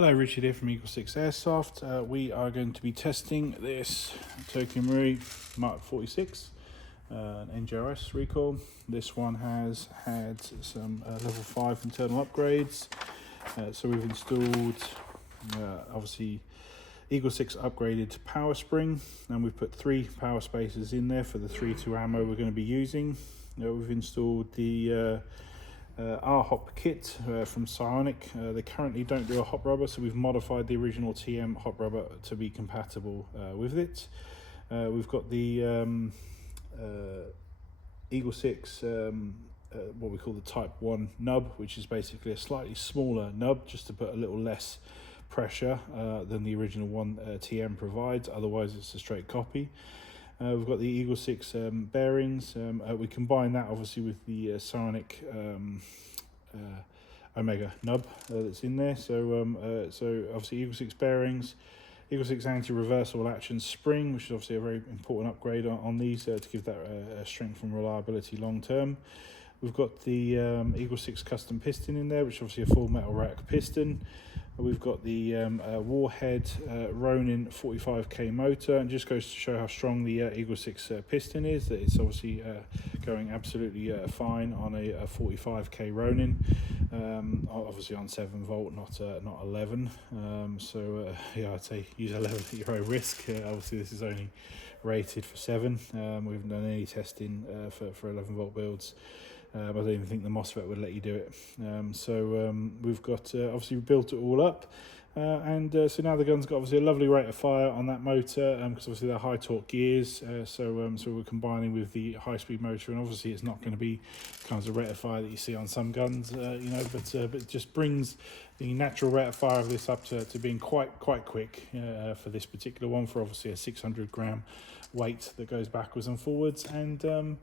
Hello, Richard here from EagleSix Airsoft. We are going to be testing this TM MK46 an NGRS recoil. This one has had some level 5 internal upgrades. So we've installed obviously Eagle6 upgraded power spring, and we've put 3 power spacers in there for the 3-2 ammo we're going to be using. We've installed the R-hop kit from Psionic. They currently don't do a hop rubber, so we've modified the original TM hop rubber to be compatible with it. We've got the Eagle6 what we call the Type 1 nub, which is basically a slightly smaller nub just to put a little less pressure than the original one TM provides, otherwise it's a straight copy. We've got the Eagle6 bearings. We combine that obviously with the Psionic Omega nub that's in there. So obviously Eagle6 bearings, Eagle6 anti-reversal latch and spring, which is obviously a very important upgrade on these to give that strength and reliability long term. We've got the Eagle6 custom piston in there, which is obviously a full metal rack piston. We've got the Warhead Ronin 45k motor, and just goes to show how strong the Eagle6 piston is, that it's obviously going absolutely fine on a 45k Ronin, obviously on 7 volt, not 11. Yeah, I'd say use 11 at your own risk. Obviously this is only rated for 7. We haven't done any testing for 11 volt builds. I don't even think the MOSFET would let you do it. We've got obviously we built it all up, so now the gun's got obviously a lovely rate of fire on that motor, because obviously they're high torque gears. So we're combining with the high speed motor, and obviously it's not going to be kinds of rate of fire that you see on some guns, but it just brings the natural rate of fire of this up to being quite quick for this particular one, for obviously a 600 gram weight that goes backwards and forwards. And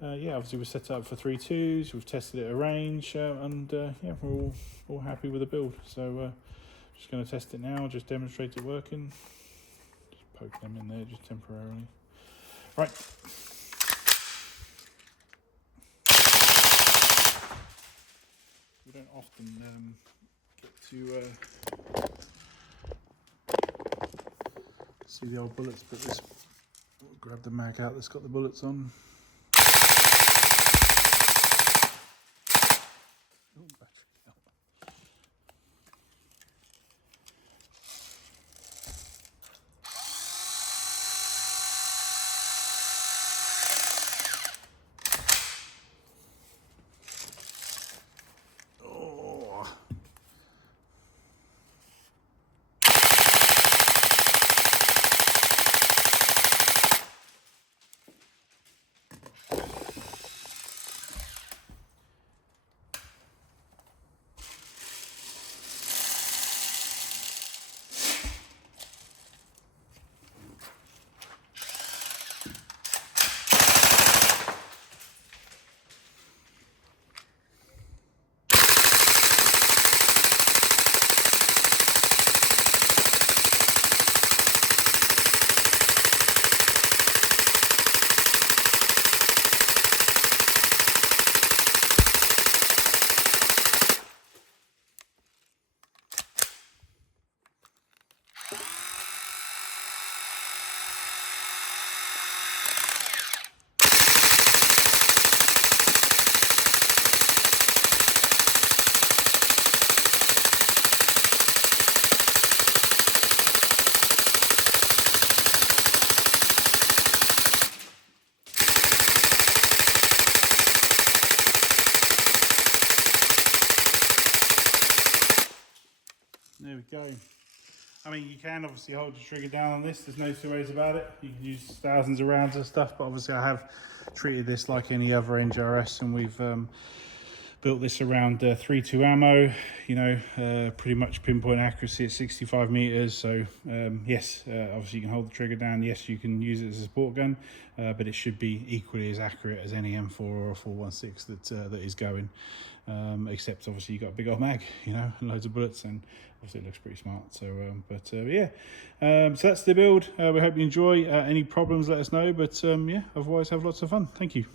yeah, obviously we set it up for 3-2s, we've tested it at range, and yeah, we're all happy with the build. So just going to test it now, just demonstrate it working. Just poke them in there just temporarily. Right. We don't often get to see the old bullets, but this, we'll grab the mag out that's got the bullets on. There we go. I mean, you can obviously hold the trigger down on this, there's no two ways about it. You can use thousands of rounds and stuff, but obviously I have treated this like any other NGRS, and we've built this around 3-2 ammo, pretty much pinpoint accuracy at 65 meters. So yes, obviously you can hold the trigger down. Yes, you can use it as a sport gun, but it should be equally as accurate as any M4 or 416 that is going. Except obviously you got a big old mag, and loads of bullets, and obviously it looks pretty smart. So yeah, so that's the build. We hope you enjoy. Any problems, let us know, but yeah, otherwise have lots of fun. Thank you.